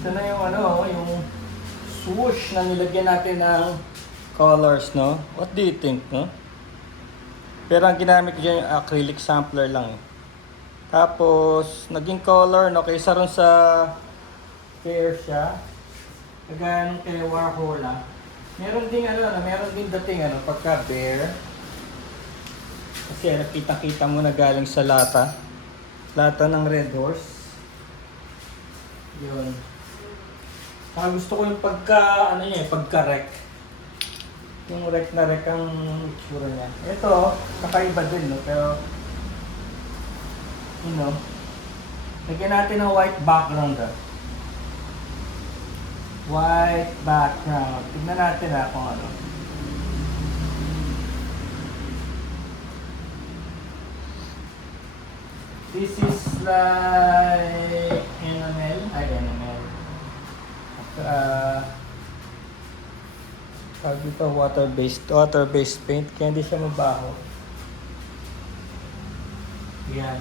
Ito na yung yung swoosh na nilagyan natin ng colors, no? What do you think, no? Pero ang ginamit ko dyan yung acrylic sampler lang. Tapos, naging color, no? Kaysa ron sa fair siya. Kagaya nung kay Warhol, meron ding meron din dating pagka bare. Kasi nakita-kita mo na galing sa lata. Lata ng Red Horse. Yun. Saka gusto ko yung pagka-rec. Yung rec na rec ang itsura niya. Ito, kakaiba din, no? Pero, lagyan natin ng white background, White background. Tignan natin kung ano. This is like enamel. Enamel. Tawag dito, water-based paint. Kaya hindi siya mabaho. Yan.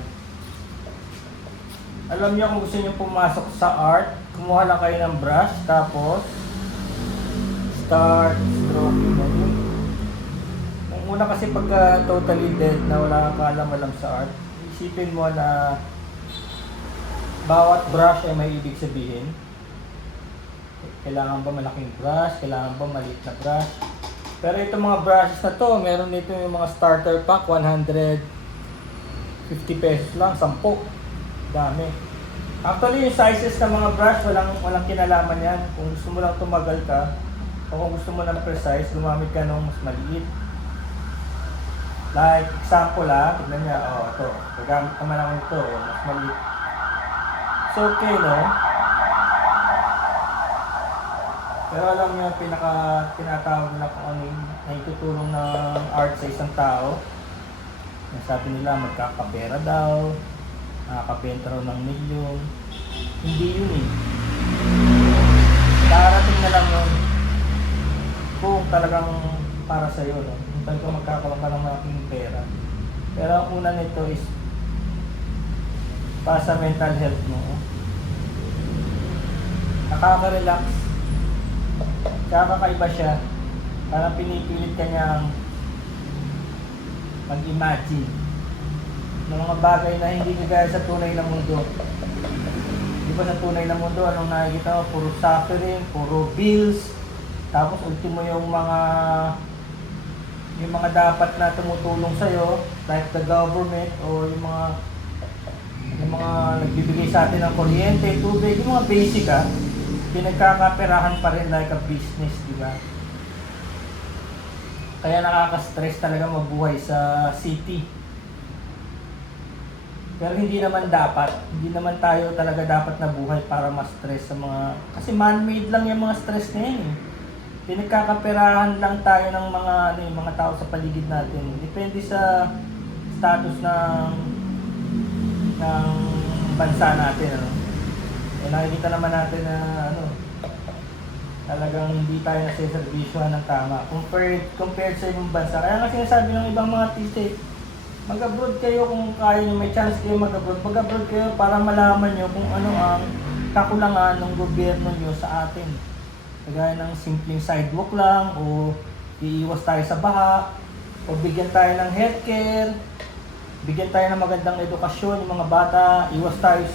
Alam niyo kung gusto niyo pumasok sa art, kumuha lang kayo ng brush, tapos start stroking na yun. Nung una kasi pagka totally dead na wala kang kaalam-alam sa art, isipin mo na bawat brush ay may ibig sabihin. Kailangan ba malaking brush? Kailangan ba maliit na brush? Pero itong mga brushes na to, meron dito yung mga starter pack, 150 pesos lang, 10. Dami. Actually, yung sizes ng mga brush, walang kinalaman yan. Kung gusto mo lang tumagal ka, o kung gusto mo lang precise, gumamit ka ng mas maliit. Like, example tignan niya, ito. Gagamit naman ako ito, mas maliit. So, okay, no? Pero alam niyo, tinatawag nila kung ano yung naitutulong ng art sa isang tao. Sabi nila, magkakapera daw. Nakakabenta raw ng milyon. Hindi yun Darating na lang yun kung talagang para sa'yo, no? Kung talagang magkakaroon ka ng malaking pera. Pero ang una nito is para sa mental health mo. Nakaka-relax. Kakakaiba siya. Parang pinipilit ka niyang mag-imagine ng mga bagay na hindi kagaya sa tunay na mundo. Di ba sa tunay na mundo, anong nakikita mo? Puro suffering, puro bills. Tapos ultimo yung mga dapat na tumutulong sa'yo, like the government o yung mga nagbibigay sa atin ng kuryente, tubig, yung mga basic pinagkakaperahan pa rin like a business, di ba? Kaya nakaka-stress talaga mabuhay sa city. Pero hindi naman tayo talaga dapat nabuhay para ma-stress sa kasi man-made lang yung mga stress na yan. Pinagkakaperahan lang tayo ng mga tao sa paligid natin. Depende sa status ng bansa natin, nakikita naman natin na talagang hindi tayo nasiservisyohan ng tama compared sa ibang bansa. Kaya nga sinasabi ng ibang mga teacher, mag-abroad kayo kung kaya nyo, may chance kayo mag-abroad. Mag-abroad kayo para malaman nyo kung ano ang kakulangan ng gobyerno nyo sa atin. Kagaya ng simpleng sidewalk lang, o iiwas tayo sa baha, o bigyan tayo ng healthcare, bigyan tayo ng magandang edukasyon yung mga bata, iwas tayo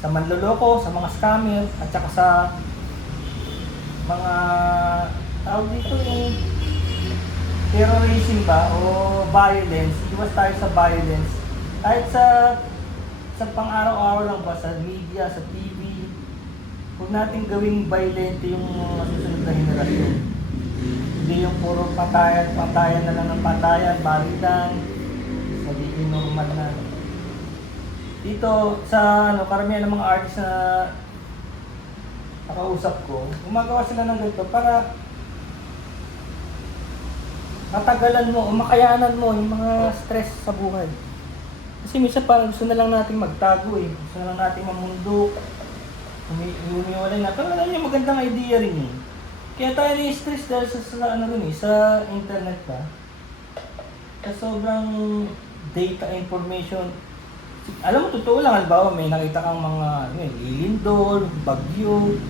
sa manloloko, sa mga scammer, at saka sa mga tawag dito yung terrorism ba o violence. Iwas tayo sa violence. Kahit sa pang-araw-araw lang ba, sa media, sa TV, huwag natin gawing violent yung susunod na henerasyon. Hindi yung puro patayan na lang ng patayan, balitan, sabihin normal na. Dito sa karamihan ng mga artist na nakausap ko, gumagawa sila ng ganito para matagalan mo o makayanan mo yung mga stress sa buhay. Kasi minsan parang gusto na lang natin magtago Gusto na lang natin mamundok. Umiwalay na. Pero alam niyo, magandang idea rin Kaya tayo na-stress dahil sa internet ba? Sa sobrang data information, Alam mo, totoo lang, halimbawa may nakita kang mga lilindol, bagyo.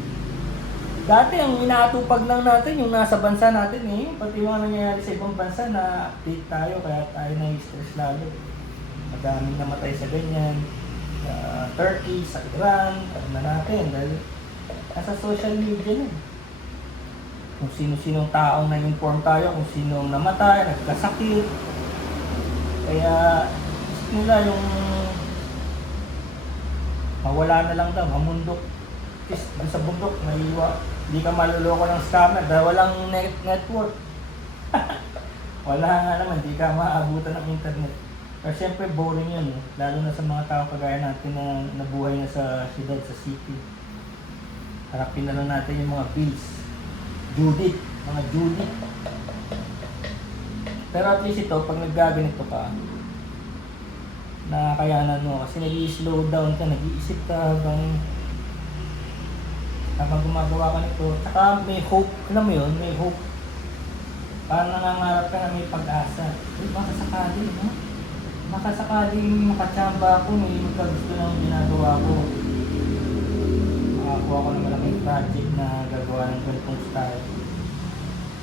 Dati ang inaatupag lang natin yung nasa bansa natin eh. Pati yung mga nangyayari sa ibang bansa na update tayo kaya tayo na-stress lalo. Madaming namatay sa ganyan. Sa Turkey, sa Iran, alam na natin dahil nasa social media na. Kung sino-sinong taong na-inform tayo, kung sinong namatay, nagkasakit. Kaya isip nila yung mawala na lang daw, mamundok. Sa bundok, naiwa. Hindi ka maluloko ng scammer dahil walang network. Wala nga naman, hindi ka maabutan ng internet. Pero syempre boring yun, lalo na sa mga tao kagaya natin na nabuhay na sa siyudad, sa city. Harapin na lang natin yung mga bills. Judith, mga Judith. Pero at least ito, pag naggaganito ka, nakakayanan mo kasi nag-i-slow down ka, nag-iisip ka habang gumagawa ka nito. Tsaka may hope, alam mo yun, may hope. Parang nangangarap ka na may pag-asa. Baka sakali, no? Baka sakaling makachamba ako, may magkagusto ng ginagawa ko. Makakuha ko ng malaking project na gagawa ng ganitong style.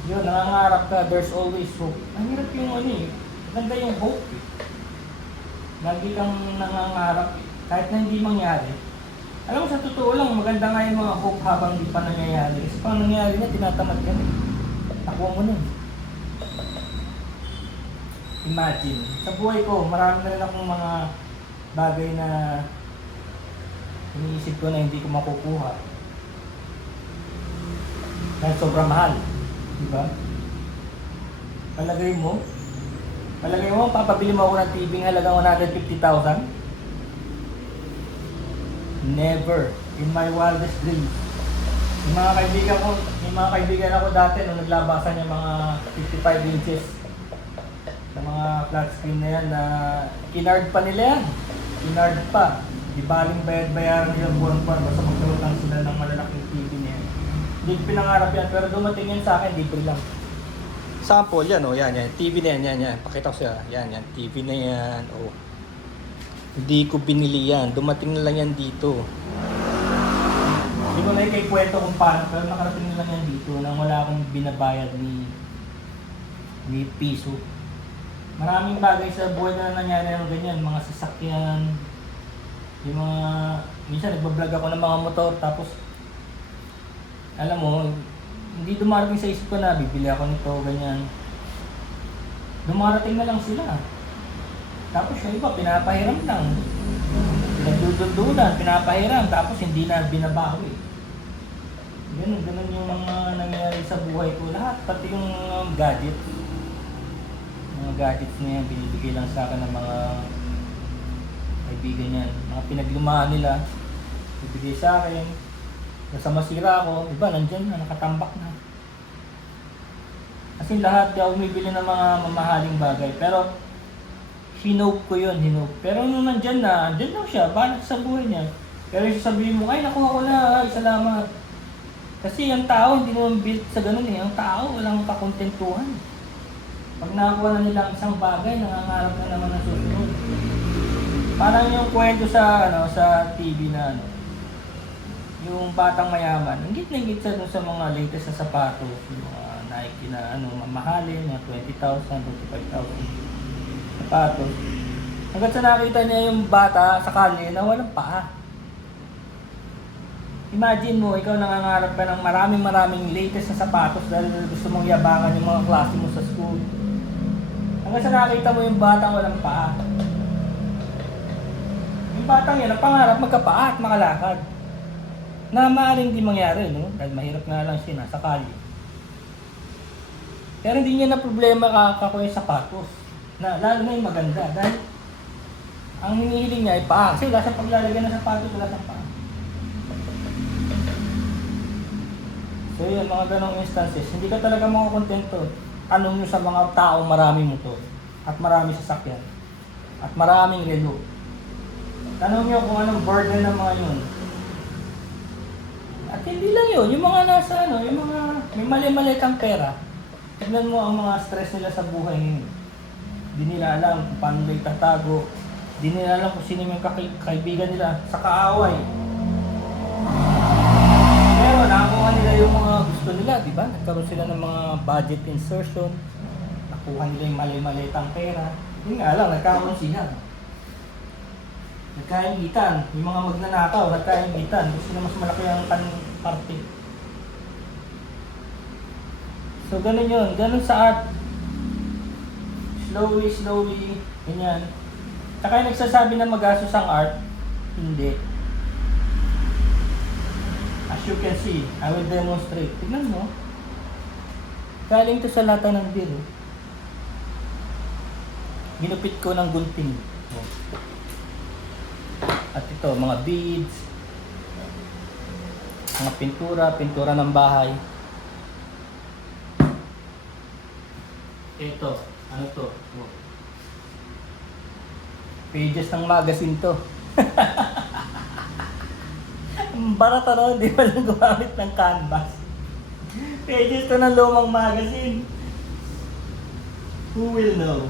Yun, nangangarap ka, there's always hope. Ang hirap yung maganda yung hope eh. Lagi kang nangangarap eh. Kahit na hindi mangyari. Alam mo, sa totoo lang, maganda nga yung mga hope habang di pa nangyayari. Kasi pag nangyayari na, tinatamad ka na. Takwa mo na. Imagine, sa buhay ko, marami na rin akong mga bagay na iniisip ko na hindi ko makukuha. Dahil sobrang mahal. Diba? Palagay mo, papabili mo ako ng TV ng halagang 150,000? Never. In my wildest dreams. Yung mga kaibigan ako dati nung naglabasan yung mga 55 inches sa mga flat screen na yan na kinard pa nila yan. Kinard pa. Di baling bayaran nila buwan-buwan basta magkaroon lang sila ng malalaking TV niya. Hindi pinangarap yan pero dumating yan sa akin, libre lang. Sample yan, yan. TV na yan. Pakita ko siya. Yan, TV na yan. Oh. Hindi ko binili yan. Dumating na lang yan dito. Hindi ko na ikikwento kung paano, pero nakarating na lang yan dito nang wala akong binabayad ni piso. Maraming bagay sa buhay na nangyari ng ganyan. Mga sasakyan, yung mga, minsan nagbablog ako ng mga motor, tapos, alam mo, hindi dumarating sa isip ko na bibili ako nito, ganyan. Dumarating na lang sila. Tapos yung iba, pinapahiram lang. Nagduduldulan, pinapahiram, tapos hindi na binabawi. Ganun yung mga nangyayari sa buhay ko. Lahat, pati yung gadget. Mga gadgets na yan, binibigay lang sa akin ng mga kaibigan yan. Mga pinaglumaan nila, bibigay sa akin. Nasa masira ako, iba nandyan na, nakatambak na. Kasi lahat, di ako bumibili ng mga mamahaling bagay. Pero, hinope ko yun, hinope. Pero nung nandyan lang siya, banat sa buhay niya. Pero yung sasabihin mo, ay nakuha ko na, ay salamat. Kasi ang tao, hindi naman built sa ganun eh. Ang tao, walang kakontentuhan. Pag nakakuha na nila ang isang bagay, nangangarap na naman ng susunod. Parang yung kwento sa TV na yung batang mayaman, hingit na hingit sa mga latest na sapatos, yung mga Nike na mamahalin, mga 20,000, 25,000 sapatos. Hanggang sa nakita niya yung bata sa kalye na walang paa. Imagine mo, ikaw nangangarap ka ng maraming latest na sapatos dahil gusto mong yabangan yung mga klase mo sa school. Hanggang sa nakita mo yung batang walang paa. Yung batang yan, ang pangarap magkapaa at makalakad. Na maaaring di mangyari, no? Dahil mahirap nga lang siya, nasa kalye. Pero hindi niya na problema kakuha yung sapatos. Lalo na yung maganda. Dahil ang hinihiling niya ay paa. Kasi wala siyang paglalagay ng sapatos, wala siyang paa. So yun, mga ganong instances, hindi ka talaga makakontento. Tanong nyo sa mga taong maraming motor, at maraming sasakyan, at maraming relo. Tanong nyo kung anong burden ng mga yun. At hindi lang yun, yung mga nasa yung mga may mali-mali kang pera, tignan mo ang mga stress nila sa buhay ngayon. Hindi nila alam kung paano nila itatago, Di nila alam kung sino yung kaibigan nila sa kaaway. Pero nakakuha nila yung mga gusto nila, di ba? Nagkaroon sila ng mga budget insertion. Nakuha nila yung mali-malitang pera. Yun nga lang, nagkaroon sila. Nagkaingitan. Yung mga magnanakaw, nagkaingitan. Gusto na mas malaki ang party. So, ganun yun. Ganun sa art. Slowly, ganyan. Tsaka yung nagsasabi na magastos ang art, hindi. As you can see, I will demonstrate. Tignan mo. Galing to sa lata ng beer. Ginupit ko ng gunting. At ito, mga beads, mga pintura ng bahay. Ito, ano to? Pages ng magazine to. Barata no, hindi pa lang gumamit ng canvas. Pages to ng lumang magazine. Who will know?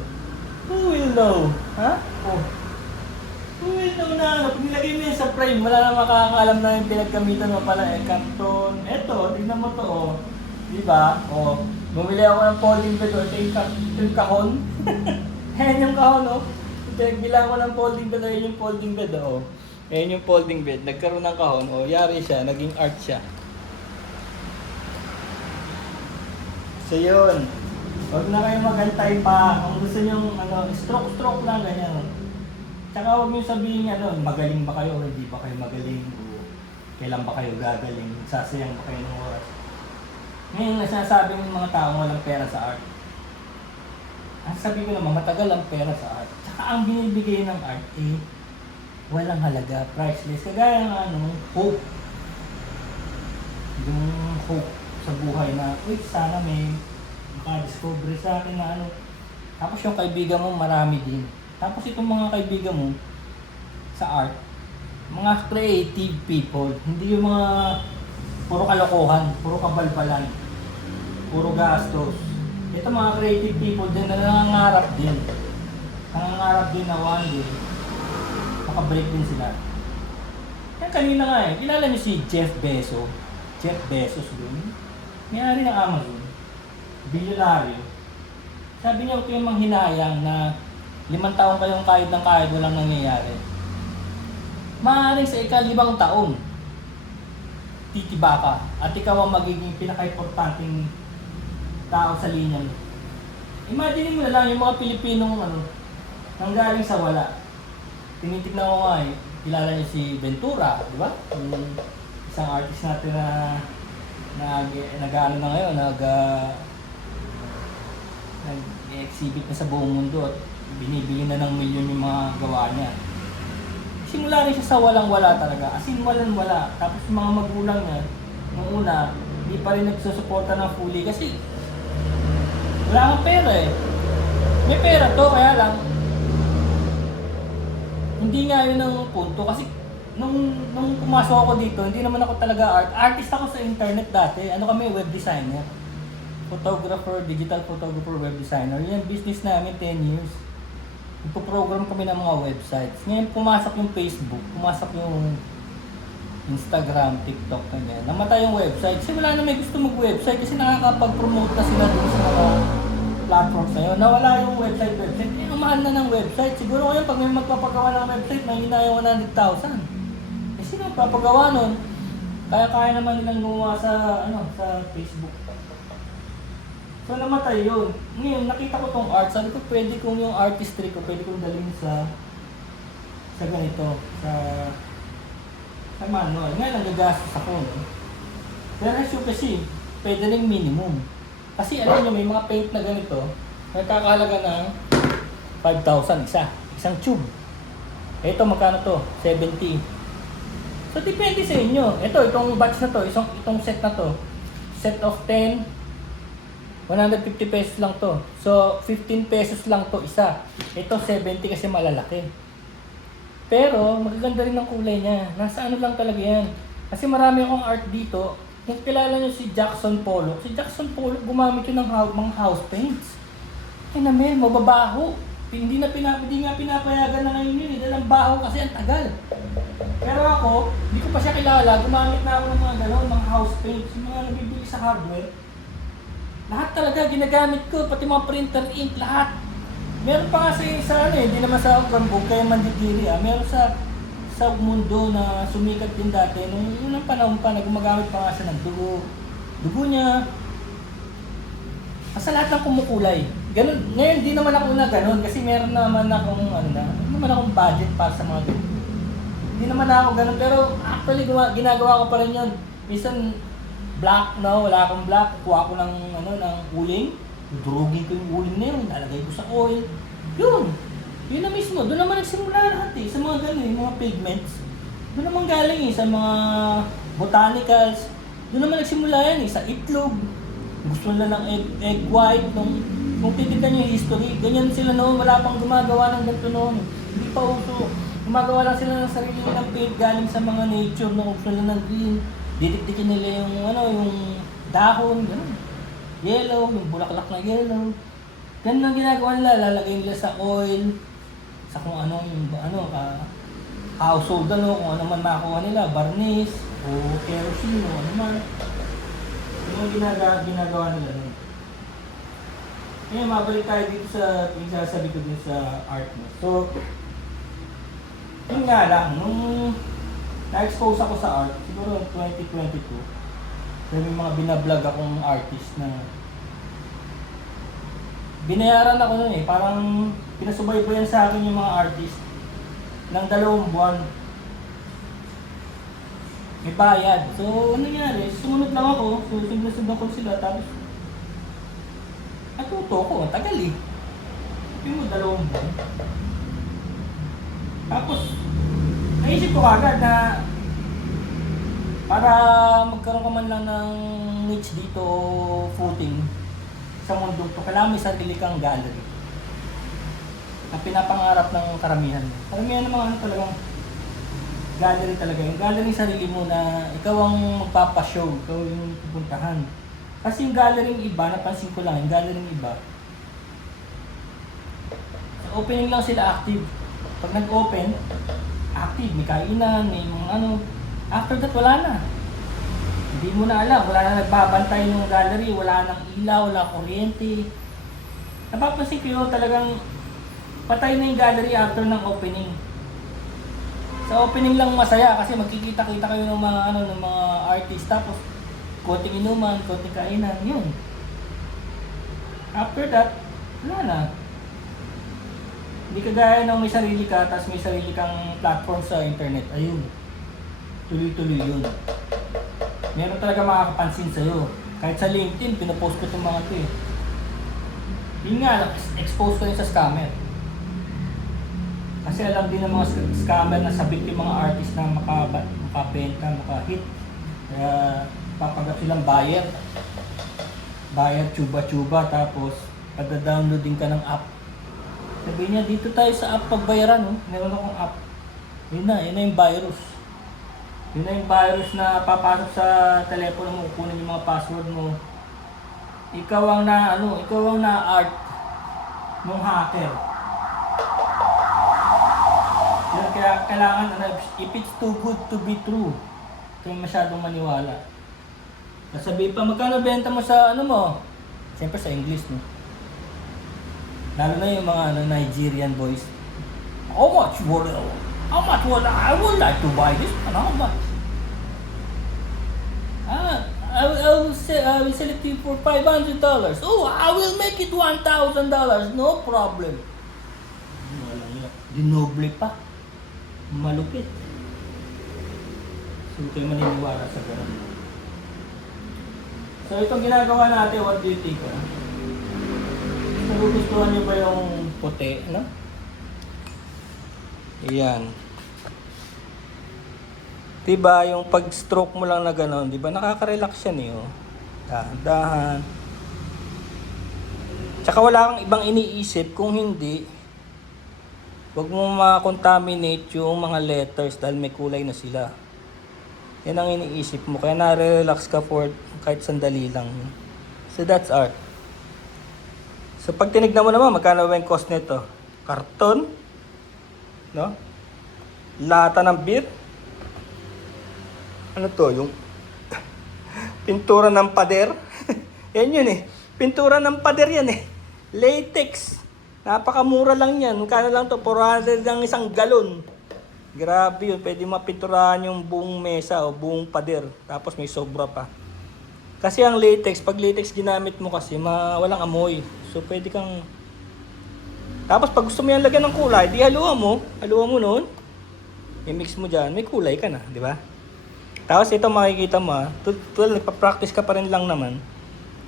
Who will know? Ha? Oh. Who will know na? Pag nilagay mo yan sa frame, wala na makakaalam na yung pinagkamitan mo pala. Karton. Eto, tignan mo to. Oh. Diba? Oh. Bumili ako ng folding bed. Ito yung kahon. Ayan yung kahon, oh. Bilang ko ng folding bed. Ayan yung folding bed, oh. Ayan yung folding bed. Nagkaroon ng kahon. Oh, yari siya. Naging art siya. So, yun. Huwag na kayo magantay pa. Kung gusto nyo, stroke lang, ganyan. Tsaka huwag nyo sabihin, magaling ba kayo o hindi ba kayo magaling? O kailan ba kayo gagaling? Sasayang ba kayo ng oras? Ngayon, nasasabi ng mga tao walang pera sa art. Ang sabi ko naman, matagal ang pera sa art. Tsaka ang binibigay ng art, walang halaga, priceless. Kagaya ng hope. Yung hope sa buhay na, sana may discover sa akin na Tapos yung kaibigan mo marami din. Tapos itong mga kaibigan mo sa art, mga creative people, hindi yung mga puro kalokohan, puro kabalbalan, puro gastos. Ito mga creative people din na nangangarap din. Nangangarap din na one day makabreak din sila. Yan kanina nga kilala niyo si Jeff Bezos. Jeff Bezos dun. May-ari ng Amazon. Bilyonaryo. Sabi niya, ito yung manghinayang na 5 taon kayong kahit ng kahit walang nangyayari. Maaaring sa ika-5 taon, titiba ka at ikaw ang magiging pinaka-importanting tao sa linya. Imagine mo na lang yung mga Pilipinong nanggaling sa wala. Tinitignan ko nga kilala niyo si Ventura, di ba? Yung isang artist natin na nag-ano na ngayon, nag-exhibit na sa buong mundo at binibili na ng milyon yung mga gawa niya. Simula rin siya sa walang-wala talaga. As in walang-wala. Tapos yung mga magulang niya, nung una, hindi pa rin nagsusuporta ng fully kasi wala kang pera May pera to, kaya lang hindi nga yun ang punto kasi nung pumasok ako dito, hindi naman ako talaga artist ako sa internet dati. Kami, web designer. Photographer, digital photographer, web designer. Yan business namin 10 years. Nagpo-program kami ng mga websites. Ngayon pumasok yung Facebook, pumasok yung Instagram, TikTok, ganyan. Namatay yung website. Kasi wala na may gusto mag-website kasi nakakapag-promote na sila dun sa mga platforms na yun. Nawala yung website. Ang mahal na ng website. Siguro ngayon pag may magpapagawa ng website, mahina yung 100,000. Eh sino magpapagawa nun? Kaya naman nilang gumawa sa Facebook. So namatay yun. Ngayon, nakita ko tong art. Sabi ko, pwede kong yung artistry ko, pwede kong dalhin sa ganito. Sa manual. Ngayon, nagagastos ako. No? Pero as you kasi, pwede rin minimum. Kasi alam nyo, may mga paint na ganito, nagkakahalaga ng 5,000 isang tube. Ito, magkano to? 70. So, depende sa inyo. Itong batch na to, itong set na to, set of 10, 150 pesos lang to. So, 15 pesos lang to isa. Ito, 70 kasi malalaki. Pero, magaganda rin ang kulay niya. Nasa lang talaga yan. Kasi marami akong art dito. Kung kilala niyo si Jackson Pollock. Si Jackson Pollock, gumamit yun ng mga house paints. Mababaho. Hindi nga pinapayagan na ngayon yun, dahil ang baho kasi ang tagal. Pero ako, hindi ko pa siya kilala, gumamit na ako ng mga gano'n, mga house paints, yung mga nabibili sa hardware. Lahat talaga ginagamit ko, pati mga printer ink, lahat. Meron pa kasi sa hindi naman sa Gambog, kaya Mandidiri meron sa mundo na sumikat din dati, nung unang panahon pa na gumagamit pa nga siya ng dugo niya, sa lahat ng kumukulay. Ganun, ngayon di naman ako na ganun kasi meron naman akong budget para sa mga ganun. Hindi naman ako ganun pero actually ginagawa ko pa rin 'yon. Minsan black wala akong black, kuha ko ng ng uling, durugin ko yung uling na yun, lalagay ko sa oil. Yun na mismo, doon naman nagsimula lahat sa mga ganun, mga pigments. Doon naman galing sa mga botanicals. Doon naman nagsimula yan sa itlog. Gusto nila ng egg white, kung titignan nyo yung history, ganyan sila noon, wala pang gumagawa ng ganito noon. Hindi pa uso. Gumagawa lang sila ng sarili ng paint galing sa mga nature na gusto nila ng green. Didikdikin nila yung dahon, gano'n. Yellow, yung bulaklak na yellow. Ganun ang ginagawa nila, lalagay nila sa oil, sa kung household kung ano man makuha nila, varnish, o kerosene, o ano man. Yung ginagawa nila nun. Ngayon, mabalik tayo dito sa sasabi ko din sa art mo. So, yun nga lang, nung na-expose ako sa art, siguro 2022, may mga binablog akong artist na binayaran ako nun parang pinasubaybayan sa akin yung mga artist ng 2 buwan. May bayad. So, ano nangyari? Sumunod lang ako. So, sunod ko sila. Tapos, natuto ko. Ang tagal Sabi mo, 2 buwan. Tapos, naisip ko agad na para magkaroon ka man lang ng niche dito footing sa mundong to, kailangan may sarili kang gallery na pinapangarap ng karamihan. Karamihan ng mga talagang gallery talaga. Yung gallery sarili mo na ikaw ang magpapashow, ikaw yung pupuntahan. Kasi yung gallery iba, napansin ko lang, yung gallery iba, sa opening lang sila active. Pag nag-open, active, may kainan, may mga after that, wala na. Hindi mo na alam, wala na nagbabantay ng gallery, wala nang ilaw, wala kuryente. Napapansin ko yun, talagang patay na yung gallery after ng opening. Sa opening lang masaya kasi magkikita-kita kayo ng mga ng mga artist, tapos konting inuman, konting kainan, yun. After that, wala na. Hindi kagaya ng may sarili ka, tapos may sarili kang platform sa internet. Ayun. Tuloy-tuloy yun. Meron talaga makakapansin sa'yo. Kahit sa LinkedIn, pinopost ko itong mga ito Yun nga, expose ko rin sa scammer. Kasi alam din ng mga scammer na sabik yung mga artist na makabenta, makahit. Kaya papagat silang buyer. Buyer, chuba-chuba, tapos pagda-download din ka ng app. Sabi niya, dito tayo sa app pagbayaran. Meron akong app. Yun na yung virus. Yun na yung virus na papasok sa telepono mo, kukunin yung mga password mo. Ikaw ang na-art ng hacker. Yun, kaya kailangan, if it's too good to be true, kaya masyadong maniwala. Sabi pa, magkano benta mo sa mo? Siyempre sa English, no? Lalo na yung mga Nigerian boys. How much would I would like to buy this? How much? I will sell it to you for $500. Oh, I will make it $1,000. No problem. Dinoble pa. Malupit. So, kayo maniniwala sa ganun. So, itong ginagawa natin, what do you think? Nagugustuhan niyo ba yung puti, Ayan. Diba, yung pag-stroke mo lang na gano'n, diba, nakaka-relax yan Dahan-dahan. Tsaka wala kang ibang iniisip kung hindi, huwag mo ma-contaminate yung mga letters dahil may kulay na sila. Yan ang iniisip mo, kaya na-relax ka for kahit sandali lang. So that's art. So pag tinignan mo naman, magkano ba yung cost nito? Karton. No? Lata ng beer. Ano to? Yung pintura ng pader. Yan yun eh. Pintura ng pader yan eh. Latex. Napakamura lang yan. Kano lang to? 400 lang isang galon. Grabe yun. Pwede mapinturahan yung buong mesa o buong pader. Tapos may sobra pa. Kasi ang latex, pag latex ginamit mo kasi, walang amoy. So pwede kang... Tapos pag gusto mo yan lagyan ng kulay, di haluan mo. Haluan mo noon. I-mix mo dyan. May kulay ka na. Di ba? Tapos ito makikita mo nagpa-practice ka pa rin lang naman.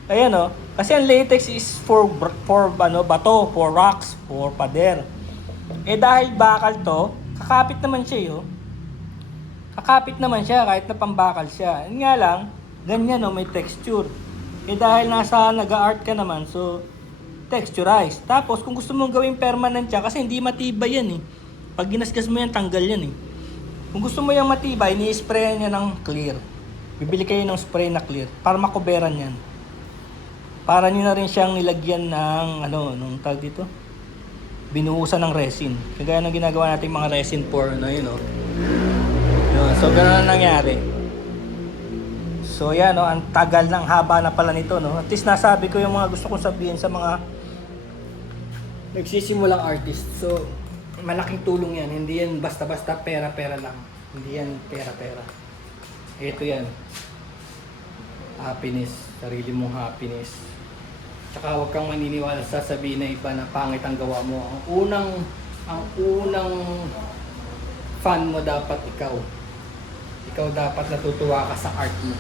Ayan o. Kasi ang latex is for bato, for rocks, for pader. Eh dahil bakal to, kakapit naman siya Kakapit naman siya kahit na pambakal siya. Yun nga lang, ganyan may texture. Eh dahil nag-art ka naman, so texturized. Tapos kung gusto mong gawing permanent siya, kasi hindi matibay yan eh. Pag ginasgas mo yan, tanggal yan eh. Kung gusto mo yung matibay, ni-sprayan niya ng clear. Bibili kayo ng spray na clear para makuberan yan. Para nyo na rin siyang nilagyan ng nung tag dito, binuhusan ng resin. Kagaya ng ginagawa natin mga resin pour yun. So ganoon ang nangyari. So yan ang tagal ng haba na pala nito At least nasabi ko yung mga gusto kong sabihin sa mga nagsisimulang artist. So malaking tulong yan. Hindi yan basta-basta pera-pera lang. Hindi yan pera-pera. Ito yan. Happiness. Sarili mong happiness. Tsaka huwag kang maniniwala sa sabihin na iba na pangit ang gawa mo. Ang unang fan mo dapat ikaw. Ikaw dapat natutuwa ka sa art mo.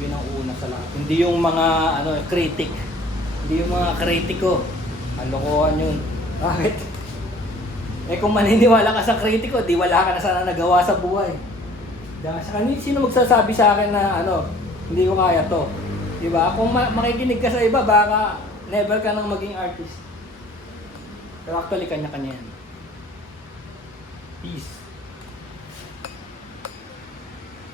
Yun ang una sa lahat. Hindi yung mga critic. Hindi yung mga kritiko. Kalokohan yun. Bakit? Eh kung maniniwala ka sa kritiko, di wala ka na sana nagawa sa buhay. Dahil sa kanina, sino magsasabi sa akin na hindi ko kaya to? Diba? Kung makikinig ka sa iba, baka never ka nang maging artist. Pero actually, kanya-kanya yan. Peace.